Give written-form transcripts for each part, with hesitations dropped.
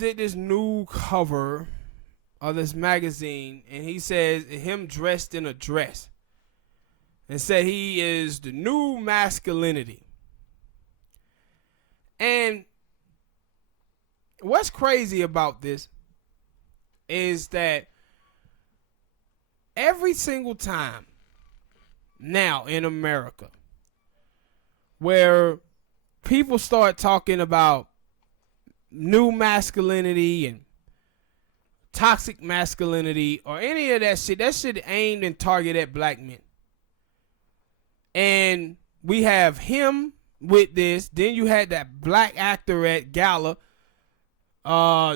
did this new cover of this magazine, and he says him dressed in a dress, and said he is the new masculinity. And what's crazy about this is that every single time now in America where people start talking about new masculinity and toxic masculinity or any of that shit aimed and targeted at black men. And we have him with this. Then you had that black actor at Gala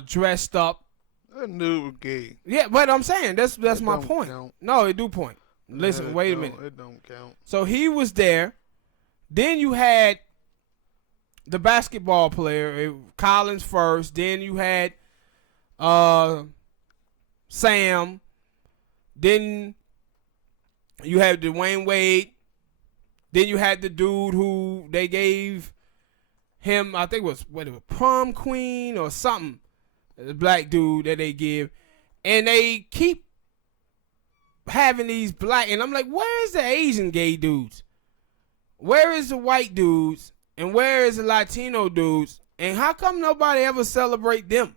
dressed up. That dude was gay. Yeah, but I'm saying that's my point. Count. No, it do point. Listen, wait a minute. It don't count. So he was there. Then you had the basketball player, Collins first. Then you had Sam. Then you had Dwayne Wade. Then you had the dude who they gave him, I think it was prom queen or something, the black dude that they give. And they keep having these black, and I'm like, where is the Asian gay dudes? Where is the white dudes? And where is the Latino dudes? And how come nobody ever celebrate them?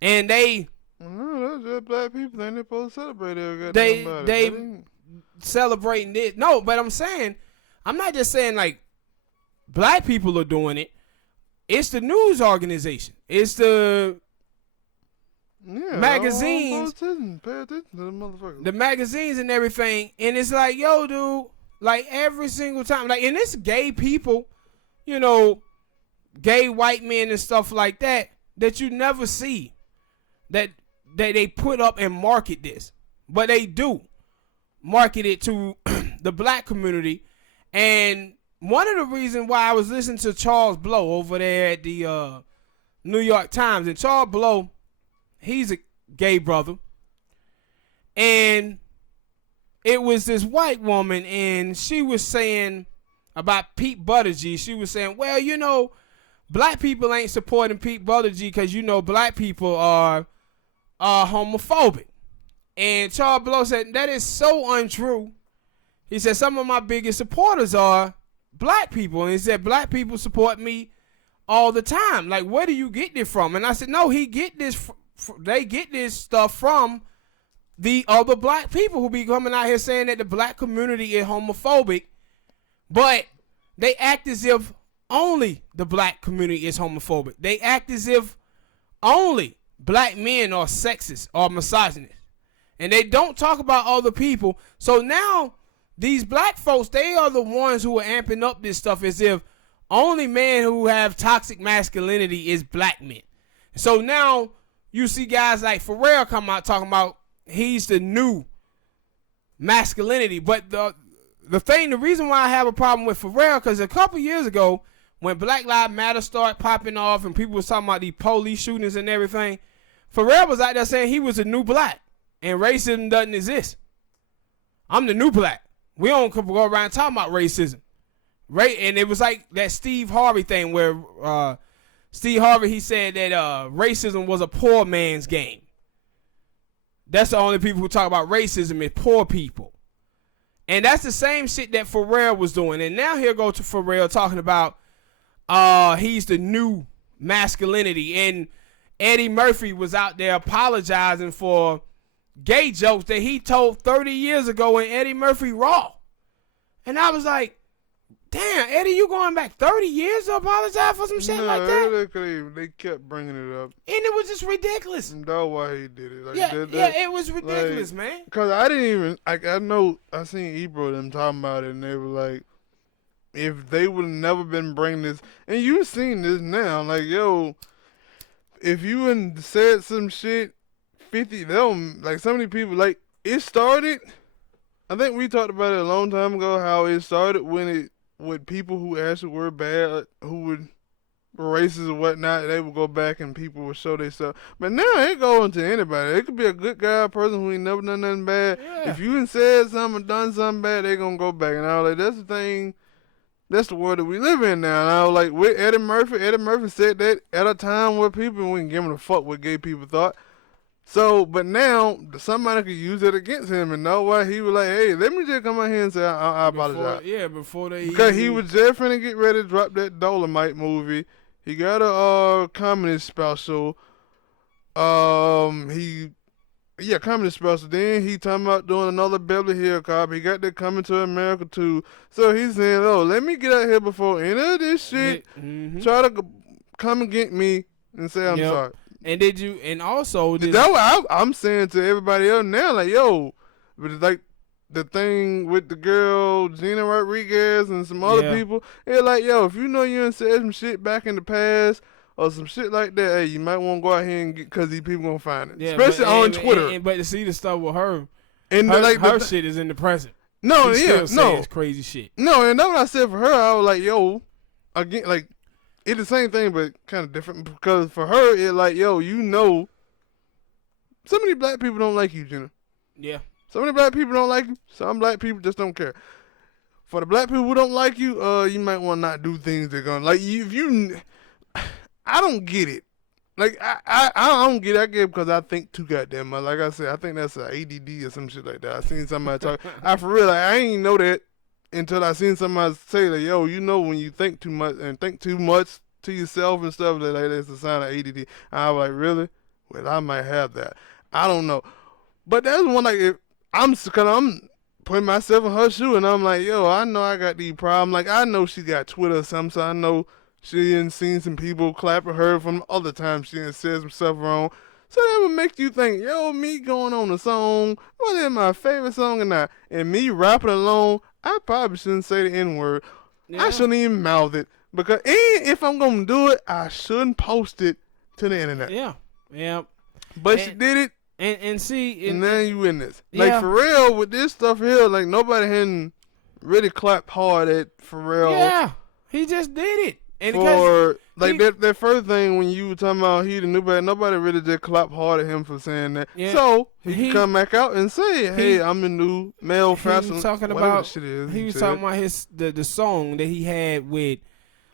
And they... No, that's just black people. They ain't supposed to celebrate every They celebrating it. No, but I'm saying, I'm not just saying like black people are doing it. It's the news organization. It's the magazines. Pay attention to the motherfucker. The magazines and everything. And it's like, yo, dude, like every single time. Like, and it's gay people, you know, gay white men and stuff like that you never see. That they put up and market this. But they do market it to the black community. And one of the reasons why I was listening to Charles Blow over there at the New York Times, and Charles Blow, he's a gay brother, and it was this white woman, and she was saying about Pete Buttigieg. She was saying, well, you know, black people ain't supporting Pete Buttigieg because, you know, black people are homophobic. And Charles Blow said, that is so untrue. He said, some of my biggest supporters are black people. And he said, black people support me all the time. Like, where do you get this from? And I said, no, they get this stuff from the other black people who be coming out here saying that the black community is homophobic. But they act as if only the black community is homophobic. They act as if only black men are sexist or misogynist. And they don't talk about other people. So now these black folks, they are the ones who are amping up this stuff as if only men who have toxic masculinity is black men. So now you see guys like Pharrell come out talking about he's the new masculinity. But the reason why I have a problem with Pharrell, because a couple years ago when Black Lives Matter started popping off and people was talking about these police shootings and everything, Pharrell was out there saying he was a new black. And racism doesn't exist. I'm the new black. We don't go around talking about racism. Right? And it was like that Steve Harvey thing where Steve Harvey, he said that racism was a poor man's game. That's the only people who talk about racism is poor people. And that's the same shit that Pharrell was doing. And now here go to Pharrell talking about he's the new masculinity. And Eddie Murphy was out there apologizing for gay jokes that he told 30 years ago in Eddie Murphy Raw. And I was like, damn, Eddie, you going back 30 years to apologize for some shit like that? They kept bringing it up. And it was just ridiculous. That's why he did it. Like, it was ridiculous, like, man. Because I didn't even, I know, I seen Ebro them talking about it, and they were like, if they would have never been bringing this, and you seen this now, like, yo, if you had said some shit, 50, them, like, so many people, like, it started, I think we talked about it a long time ago, how it started with people who actually were bad, who would racist or whatnot, they would go back and people would show themselves. But now it going to anybody. It could be a good guy, a person who ain't never done nothing bad. Yeah. If you ain't said something or done something bad, they gonna go back and all that. That's the thing. that's the world that we live in now. And I was like, with Eddie Murphy said that at a time where people weren't giving a fuck what gay people thought. So, but now somebody could use it against him, and know why he was like, "Hey, let me just come out here and say I apologize." Before they because he was just finna get ready to drop that Dolomite movie. He got a comedy special. Comedy special. Then he talking about doing another Beverly Hills Cop. He got that Coming to America too. So he's saying, "Oh, let me get out here before any of this shit try to come and get me and say I'm sorry." And did you? And also, that's what I'm saying to everybody else now. Like, yo, but it's like the thing with the girl Gina Rodriguez and some other people. It's like, yo, if you know you done said some shit back in the past or some shit like that, hey, you might want to go out here and get, because these people gonna find it, especially on Twitter. But to see the stuff with her, and her shit is in the present. It's crazy shit. No, and that's what I said for her. I was like, yo, again, like. It's the same thing, but kind of different, because for her, it's like, yo, you know, so many black people don't like you, Jenna. Yeah. So many black people don't like you. Some black people just don't care. For the black people who don't like you, you might want to not do things they're going to like. I don't get it. Like, I don't get it. I get it because I think too goddamn much. Like I said, I think that's an ADD or some shit like that. I seen somebody talk. For real, like, I ain't know that until I seen somebody say that, yo, you know, when you think too much and think too much to yourself and stuff, that like that's a sign of ADD. And I was like, really? Well, I might have that. I don't know. But that's one, like, if I'm putting myself in her shoe, and I'm like, yo, I know I got these problems. Like, I know she got Twitter or something, so I know she done seen some people clapping her from other times she done said some stuff wrong. So that would make you think, yo, me going on a song, whether it's my favorite song or not, and me rapping along, I probably shouldn't say the N-word. Yeah. I shouldn't even mouth it. Because, and if I'm going to do it, I shouldn't post it to the internet. Yeah. Yeah. But she did it. And now you witness. Like, Pharrell, with this stuff here, like, nobody hadn't really clapped hard at Pharrell. Yeah. He just did it. And for, like, that first thing when you were talking about he the new bad, nobody really just clapped hard at him for saying that. Yeah. So, he come back out and say, hey, I'm the new male fashion. He was talking about, he was talking about the song that he had with.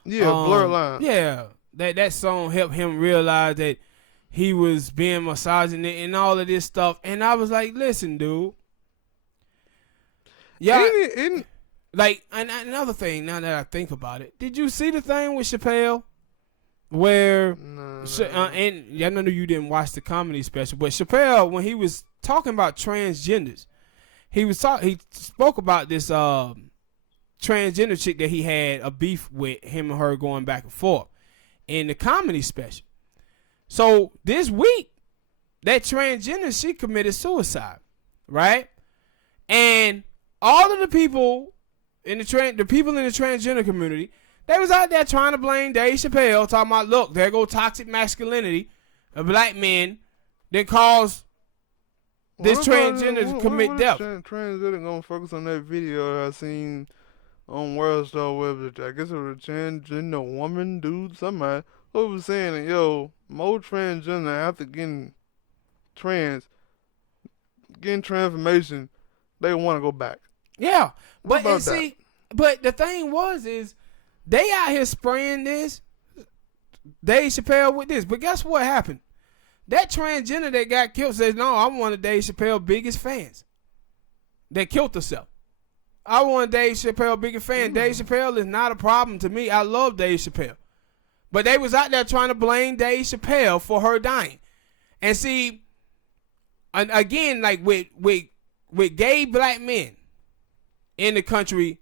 Yeah, Blurred Line. Yeah. That song helped him realize that he was being misogynist and all of this stuff. And I was like, listen, dude. Yeah. Like, another thing, now that I think about it, did you see the thing with Chappelle? Where, and I know you didn't watch the comedy special, but Chappelle, when he was talking about transgenders, he spoke about this transgender chick that he had a beef with, him and her going back and forth in the comedy special. So this week, that transgender, she committed suicide, right? And all of the people in the people in the transgender community, they was out there trying to blame Dave Chappelle, talking about, look, there go toxic masculinity of black men that caused this transgender to commit death. Transgender gonna focus on that video I seen on World Star website. I guess it was a transgender woman, dude, somebody who was saying that, yo, more transgender after getting transformation, they want to go back. Yeah, but the thing is they out here spraying this Dave Chappelle with this. But guess what happened? That transgender that got killed says, no, I'm one of Dave Chappelle's biggest fans. That killed herself. I want Dave Chappelle's biggest fan. Dave Chappelle is not a problem to me. I love Dave Chappelle. But they was out there trying to blame Dave Chappelle for her dying. And see, again, like with gay black men in the country,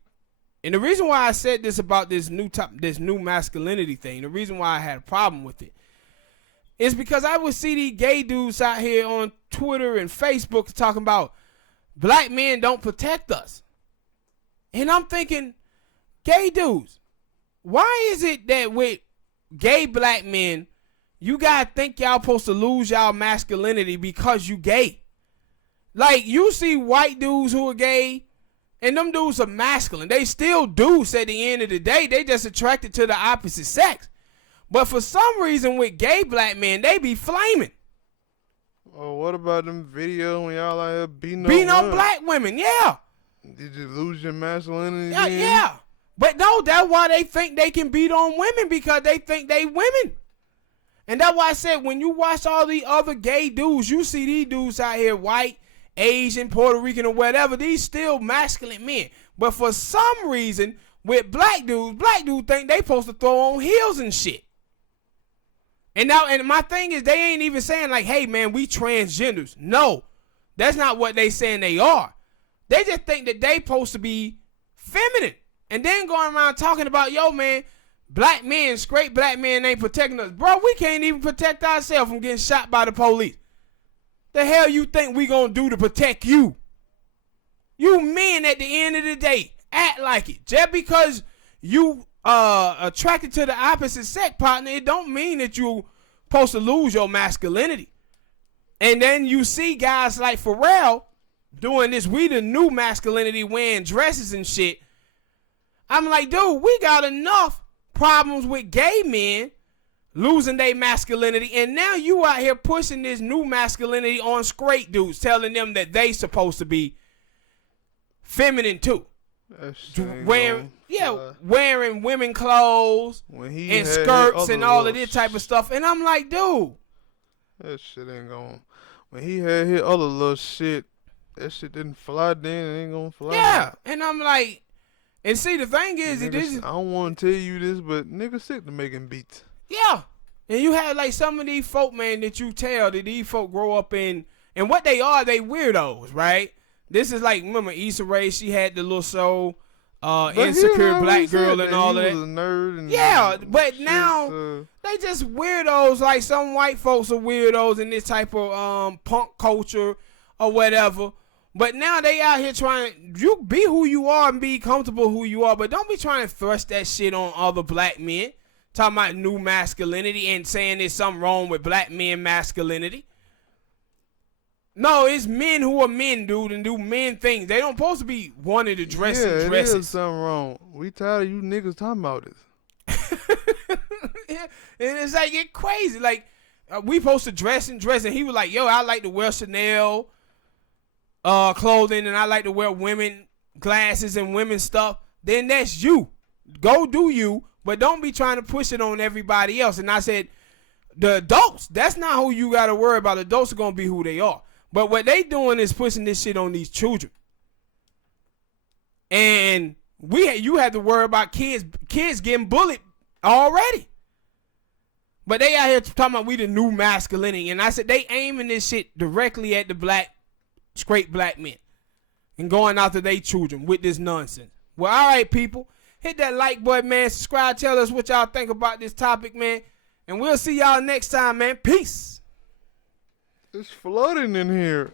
and the reason why I said this about this new masculinity thing, the reason why I had a problem with it, is because I would see these gay dudes out here on Twitter and Facebook talking about black men don't protect us. And I'm thinking, gay dudes, why is it that with gay black men, you gotta think y'all supposed to lose y'all masculinity because you gay? Like, you see white dudes who are gay, and them dudes are masculine. They still dudes at the end of the day. They just attracted to the opposite sex. But for some reason with gay black men, they be flaming. Oh, what about them videos when y'all out here beating on black women? Yeah. Did you lose your masculinity? Yeah. But no, that's why they think they can beat on women, because they think they women. And that's why I said, when you watch all the other gay dudes, you see these dudes out here, white, Asian, Puerto Rican, or whatever, these still masculine men. But for some reason, with black dudes think they supposed to throw on heels and shit. And now, and my thing is, they ain't even saying like, hey man, we transgenders. No, that's not what they saying they are. They just think that they supposed to be feminine. And then going around talking about, yo man, black men, straight black men ain't protecting us. Bro, we can't even protect ourselves from getting shot by the police. The hell you think we gonna do to protect you? You men, at the end of the day, act like it. Just because you attracted to the opposite sex partner, it don't mean that you supposed to lose your masculinity. And then you see guys like Pharrell doing this, we the new masculinity, wearing dresses and shit. I'm like, dude, we got enough problems with gay men losing their masculinity, and now you out here pushing this new masculinity on straight dudes, telling them that they supposed to be feminine too. Wearing women clothes and skirts and all of this type of stuff. And I'm like, dude, that shit ain't going. When he had his other little shit, that shit didn't fly then, it ain't gonna fly. Yeah, and I'm like, and see, the thing is, I don't want to tell you this, but niggas sick to making beats. Yeah, and you have like some of these folk, man, that you tell that these folk grow up in, and what they are, they weirdos, right? This is like, remember Issa Rae, she had the little show, Insecure Black Girl and all that. Was a nerd and yeah, but now they just weirdos. Like some white folks are weirdos in this type of punk culture or whatever. But now they out here trying, you be who you are and be comfortable who you are, but don't be trying to thrust that shit on other black men. Talking about new masculinity and saying there's something wrong with black men masculinity. No, it's men who are men, dude, and do men things. They don't supposed to be wanting to dress in dresses. Yeah, something wrong. We tired of you niggas talking about this. Yeah, and it's like, it's crazy. Like, we supposed to dress and dress, and he was like, yo, I like to wear Chanel clothing, and I like to wear women glasses and women stuff. Then that's you. Go do you, but don't be trying to push it on everybody else. And I said, the adults, that's not who you got to worry about. Adults are going to be who they are. But what they doing is pushing this shit on these children. And you have to worry about kids getting bullied already. But they out here talking about we the new masculinity. And I said they aiming this shit directly at the straight black men. And going after their children with this nonsense. Well, all right, people. Hit that like button, man. Subscribe. Tell us what y'all think about this topic, man. And we'll see y'all next time, man. Peace. It's flooding in here.